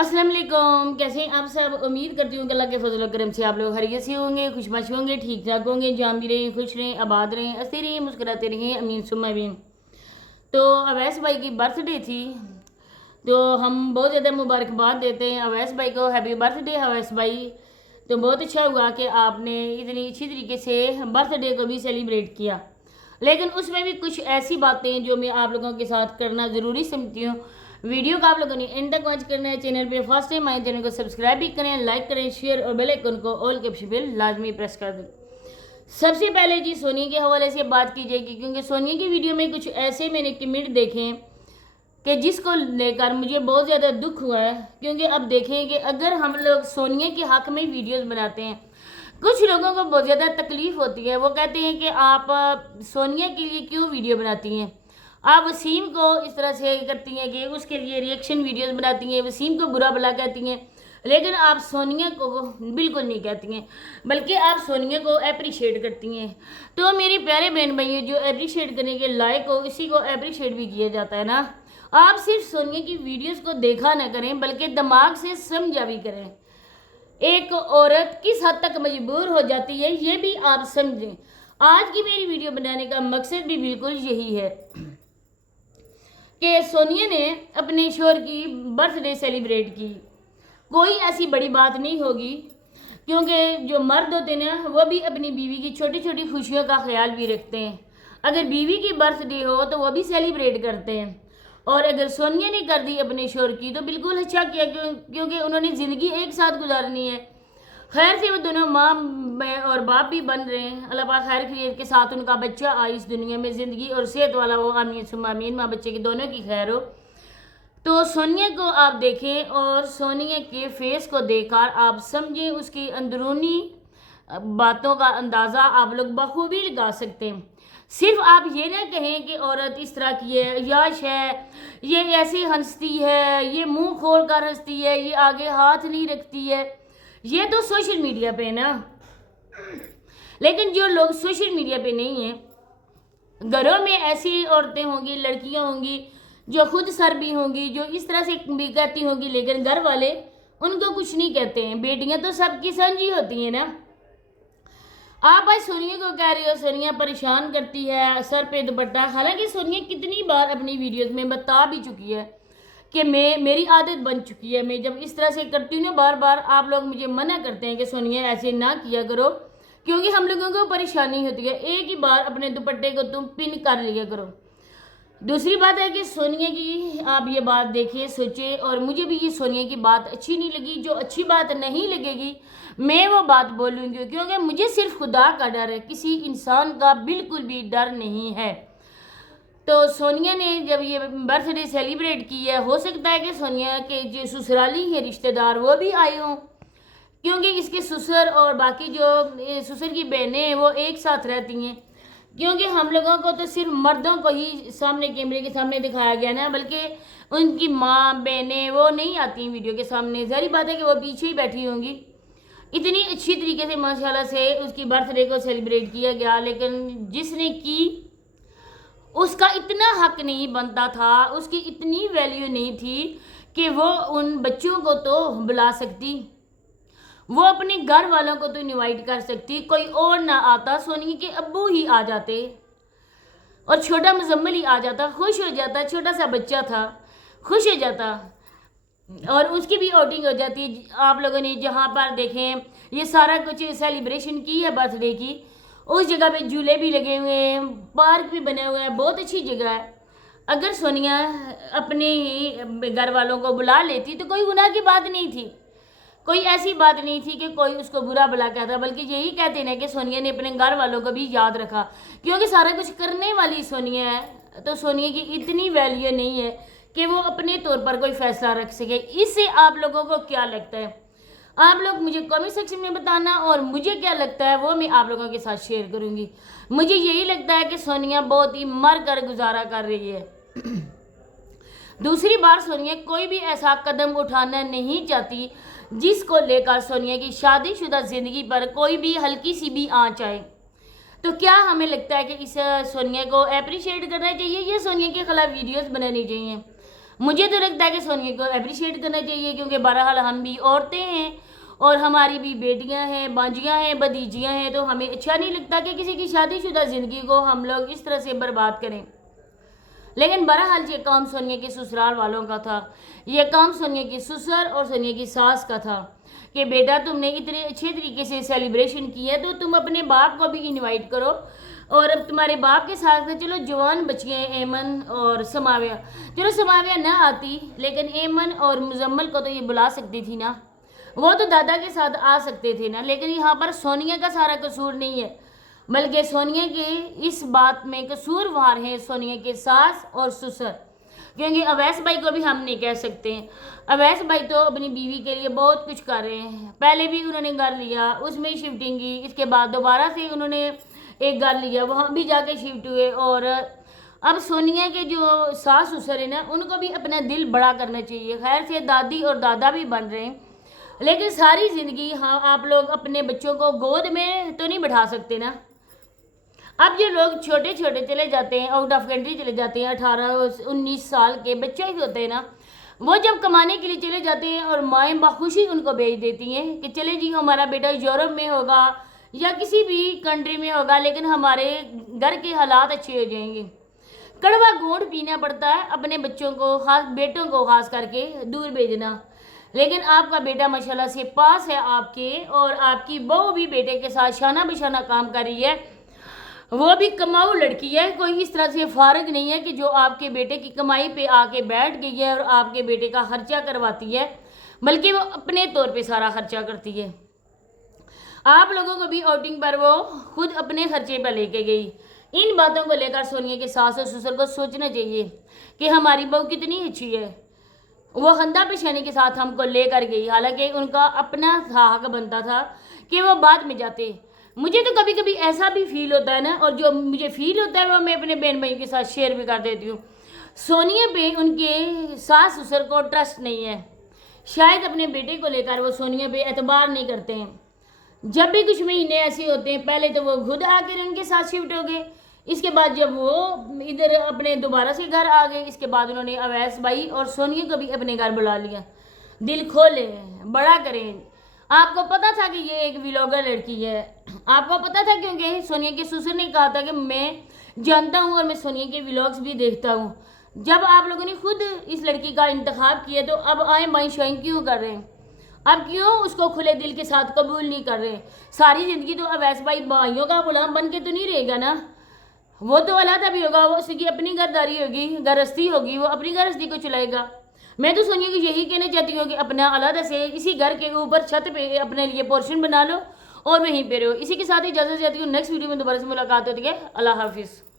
अस्सलाम वालेकुम। कैसे हैं आप सब? उम्मीद करती हूँ कि अल्लाह के फजल और करम से आप लोग खैरियत से होंगे, खुशबश होंगे, ठीक ठाक होंगे, जाम भी रहें, खुश रहें, आबाद रहें, हंसते रहें, मुस्कुराते रहें, अमीन सुम्मा अमीन। तो अवैस भाई की बर्थडे थी, तो हम बहुत ज़्यादा मुबारकबाद देते हैं अवैस भाई को। हैप्पी बर्थडे अवैस भाई। तो बहुत अच्छा हुआ कि आपने इतनी अच्छी तरीके से बर्थडे को भी सेलिब्रेट किया, लेकिन उसमें भी कुछ ऐसी बातें जो मैं आप लोगों के साथ करना ज़रूरी समझती हूँ। वीडियो को आप लोगों ने एंड तक वॉच करना है। चैनल पे फर्स्ट टाइम आए, चैनल को सब्सक्राइब भी करें, लाइक करें, शेयर और बेल आइकन को ऑल के ऑप्शन पे लाजमी प्रेस कर दें। सबसे पहले जी सोनिया के हवाले से बात की जाएगी, क्योंकि सोनिया की वीडियो में कुछ ऐसे मैंने कमेंट देखे हैं कि जिसको लेकर मुझे बहुत ज़्यादा दुख हुआ है। क्योंकि अब देखें कि अगर हम लोग सोनिया के हक़ में वीडियोस बनाते हैं, कुछ लोगों को बहुत ज़्यादा तकलीफ़ होती है। वो कहते हैं कि आप सोनिया के लिए क्यों वीडियो बनाती हैं, आप वसीम को इस तरह से करती हैं कि उसके लिए रिएक्शन वीडियोस बनाती हैं, वसीम को बुरा भला कहती हैं, लेकिन आप सोनिया को बिल्कुल नहीं कहती हैं, बल्कि आप सोनिया को अप्रिशिएट करती हैं। तो मेरे प्यारे बहन भाइयों, जो अप्रिशिएट करने के लायक हो इसी को अप्रिशिएट भी किया जाता है ना। आप सिर्फ सोनिया की वीडियोस को देखा ना करें, बल्कि दिमाग से समझा भी करें। एक औरत किस हद तक मजबूर हो जाती है ये भी आप समझें। आज की मेरी वीडियो बनाने का मकसद भी बिल्कुल यही है कि सोनिया ने अपने शोहर की बर्थडे सेलिब्रेट की। कोई ऐसी बड़ी बात नहीं होगी, क्योंकि जो मर्द होते हैं ना, वो भी अपनी बीवी की छोटी छोटी खुशियों का ख्याल भी रखते हैं। अगर बीवी की बर्थडे हो तो वो भी सेलिब्रेट करते हैं। और अगर सोनिया ने कर दी अपने शोहर की तो बिल्कुल अच्छा किया, क्योंकि उन्होंने ज़िंदगी एक साथ गुजारनी है। खैर से वो दोनों माँ और बाप भी बन रहे हैं। अल्लाह पाक खैर खैरियत के साथ उनका बच्चा आए इस दुनिया में, ज़िंदगी और सेहत वाला हो, आमीन सुम्मा आमीन। माँ बच्चे की दोनों की खैर हो। तो सोनिया को आप देखें और सोनिया के फेस को देखकर आप समझें, उसकी अंदरूनी बातों का अंदाज़ा आप लोग बखूबी लगा सकते हैं। सिर्फ आप ये ना कहें कि औरत इस तरह की है, याश है, ये ऐसे हंसती है, ये मुंह खोल कर हंसती है, ये आगे हाथ नहीं रखती है। ये तो सोशल मीडिया पे ना, लेकिन जो लोग सोशल मीडिया पे नहीं हैं, घरों में ऐसी औरतें होंगी, लड़कियां होंगी जो खुद सर भी होंगी, जो इस तरह से भी कहती होंगी, लेकिन घर वाले उनको कुछ नहीं कहते हैं। बेटियां तो सबकी समझी होती हैं ना। आप भाई सोनिया को कह रहे हो सोनिया परेशान करती है, सर पे दुपट्टा। हालांकि सोनिया कितनी बार अपनी वीडियोस में बता भी चुकी है कि मेरी आदत बन चुकी है, मैं जब इस तरह से करती हूँ ना, बार बार आप लोग मुझे मना करते हैं कि सोनिया ऐसे ना किया करो, क्योंकि हम लोगों को परेशानी होती है। एक ही बार अपने दुपट्टे को तुम पिन कर लिया करो। दूसरी बात है कि सोनिया की आप ये बात देखिए, सोचिए, और मुझे भी ये सोनिया की बात अच्छी नहीं लगी। जो अच्छी बात नहीं लगेगी मैं वो बात बोलूँगी, क्योंकि मुझे सिर्फ खुदा का डर है, किसी इंसान का बिल्कुल भी डर नहीं है। तो सोनिया ने जब ये बर्थडे सेलिब्रेट की है, हो सकता है कि सोनिया के जो ससुराली हैं रिश्तेदार वो भी आए हों, क्योंकि इसके ससुर और बाकी जो ससुर की बहनें हैं वो एक साथ रहती हैं। क्योंकि हम लोगों को तो सिर्फ मर्दों को ही सामने कैमरे के सामने दिखाया गया ना, बल्कि उनकी माँ बहनें वो नहीं आती वीडियो के सामने। ज़ाहिर बात है कि वो पीछे ही बैठी होंगी। इतनी अच्छी तरीके से माशाल्लाह से उसकी बर्थडे को सेलिब्रेट किया गया, लेकिन जिसने की उसका इतना हक नहीं बनता था, उसकी इतनी वैल्यू नहीं थी कि वो उन बच्चों को तो बुला सकती, वो अपने घर वालों को तो इनवाइट कर सकती। कोई और ना आता, सोनिया के अब्बू ही आ जाते और छोटा मुजम्मिल ही आ जाता, खुश हो जाता। छोटा सा बच्चा था, खुश हो जाता और उसकी भी आउटिंग हो जाती। आप लोगों ने जहाँ पर देखें ये सारा कुछ सेलिब्रेशन की है बर्थडे की, उस जगह पे झूले भी लगे हुए हैं, पार्क भी बने हुए हैं, बहुत अच्छी जगह है। अगर सोनिया अपने ही घर वालों को बुला लेती तो कोई गुनाह की बात नहीं थी, कोई ऐसी बात नहीं थी कि कोई उसको बुरा भला कहता, बल्कि यही कहते हैं कि सोनिया ने अपने घर वालों को भी याद रखा, क्योंकि सारा कुछ करने वाली सोनिया है। तो सोनिया की इतनी वैल्यू नहीं है कि वो अपने तौर पर कोई फैसला रख सके। इससे आप लोगों को क्या लगता है, आप लोग मुझे कमेंट सेक्शन में बताना, और मुझे क्या लगता है वो मैं आप लोगों के साथ शेयर करूंगी। मुझे यही लगता है कि सोनिया बहुत ही मर कर गुजारा कर रही है। दूसरी बार सोनिया कोई भी ऐसा कदम उठाना नहीं चाहती जिसको लेकर सोनिया की शादीशुदा ज़िंदगी पर कोई भी हल्की सी भी आँच आए। तो क्या हमें लगता है कि इस सोनिया को अप्रिशिएट करना चाहिए या सोनिया के खिलाफ वीडियोस बनानी चाहिए? मुझे तो लगता है कि सोनिया को अप्रिशिएट करना चाहिए, क्योंकि बहरहाल हम भी औरतें हैं और हमारी भी बेटियां हैं, बांजियां हैं, भतीजियां हैं, तो हमें अच्छा नहीं लगता कि किसी की शादीशुदा ज़िंदगी को हम लोग इस तरह से बर्बाद करें। लेकिन बहरहाल ये काम सोनिया के ससुराल वालों का था, ये काम सोनिया की ससुर और सोनिया की सास का था कि बेटा तुमने इतने अच्छे तरीके से सेलिब्रेशन किया है तो तुम अपने बाप को भी इनवाइट करो, और अब तुम्हारे बाप के साथ में चलो जवान बच्चियाँ हैं एमन और समाविया, चलो समाविया ना आती लेकिन एमन और मुजम्मल को तो ये बुला सकती थी ना, वो तो दादा के साथ आ सकते थे ना। लेकिन यहाँ पर सोनिया का सारा कसूर नहीं है, बल्कि सोनिया के इस बात में कसूरवार हैं सोनिया के सास और ससुर, क्योंकि अवैस भाई को भी हम नहीं कह सकते। अवैस भाई तो अपनी बीवी के लिए बहुत कुछ कर रहे हैं, पहले भी उन्होंने घर लिया, उसमें शिफ्टिंग की, इसके बाद दोबारा से उन्होंने एक घर लिया, वहाँ भी जाके शिफ्ट हुए, और अब सोनिया के जो सास ससुर है ना उनको भी अपना दिल बड़ा करना चाहिए। खैर से दादी और दादा भी बन रहे हैं, लेकिन सारी ज़िंदगी हाँ आप लोग अपने बच्चों को गोद में तो नहीं बैठा सकते ना। अब जो लोग छोटे छोटे चले जाते हैं, आउट ऑफ कंट्री चले जाते हैं, 18-19 साल के बच्चे ही होते हैं ना, वो जब कमाने के लिए चले जाते हैं और माएँ बखुशी उनको भेज देती हैं कि चले जी हमारा बेटा यूरोप में होगा या किसी भी कंट्री में होगा, लेकिन हमारे घर के हालात अच्छे हो जाएंगे। कड़वा घूंट पीना पड़ता है अपने बच्चों को, खास बेटों को खास करके दूर भेजना। लेकिन आपका बेटा माशाल्लाह से पास है आपके, और आपकी बहू भी बेटे के साथ शाना बिशाना काम कर रही है, वो भी कमाऊ लड़की है, कोई इस तरह से फारग नहीं है कि जो आपके बेटे की कमाई पे आके बैठ गई है और आपके बेटे का खर्चा करवाती है, बल्कि वो अपने तौर पे सारा खर्चा करती है। आप लोगों को भी आउटिंग पर वो खुद अपने खर्चे पर लेके गई। इन बातों को लेकर सोनिया के सास और ससुर को सोचना चाहिए कि हमारी बहू कितनी अच्छी है, वो खंदा पेशानी के साथ हमको लेकर गई, हालांकि उनका अपना हक बनता था कि वो बाद में जाते। मुझे तो कभी कभी ऐसा भी फील होता है ना, और जो मुझे फील होता है वो मैं अपने बहन भाई के साथ शेयर भी कर देती हूँ। सोनिया पे उनके सास ससुर को ट्रस्ट नहीं है, शायद अपने बेटे को लेकर वो सोनिया पे एतबार नहीं करते हैं। जब भी कुछ महीने ऐसे होते हैं, पहले तो वो खुद आकर उनके साथ शिफ्ट हो गए, इसके बाद जब वो इधर अपने दोबारा से घर आ गए, इसके बाद उन्होंने अवैस भाई और सोनिया को भी अपने घर बुला लिया। दिल खोले, बड़ा करें। आपको पता था कि ये एक व्लॉगर लड़की है, आपको पता था, क्योंकि सोनिया के ससुर ने कहा था कि मैं जानता हूँ और मैं सोनिया के व्लॉग्स भी देखता हूँ। जब आप लोगों ने खुद इस लड़की का इंतखाब किया तो अब आए बाई शोइंग क्यों कर रहे हैं? अब क्यों उसको खुले दिल के साथ कबूल नहीं कर रहे? सारी ज़िंदगी तो अवैस भाई भाइयों का गुलाम बन के तो नहीं रहेगा ना, वो तो अलहदा भी होगा, वो उसकी अपनी घरदारी होगी, गृहस्थी होगी, वो अपनी गृहस्थी को चलाएगा। मैं तो सोनिया को यही कहना चाहती हूँ कि अपना अलहदा से इसी घर के ऊपर छत पे अपने लिए पोर्शन बना लो और वहीं पे रहो। इसी के साथ इजाज़त चाहती हूँ, नेक्स्ट वीडियो में दोबारा से मुलाकात होती है। अल्लाह हाफिज़।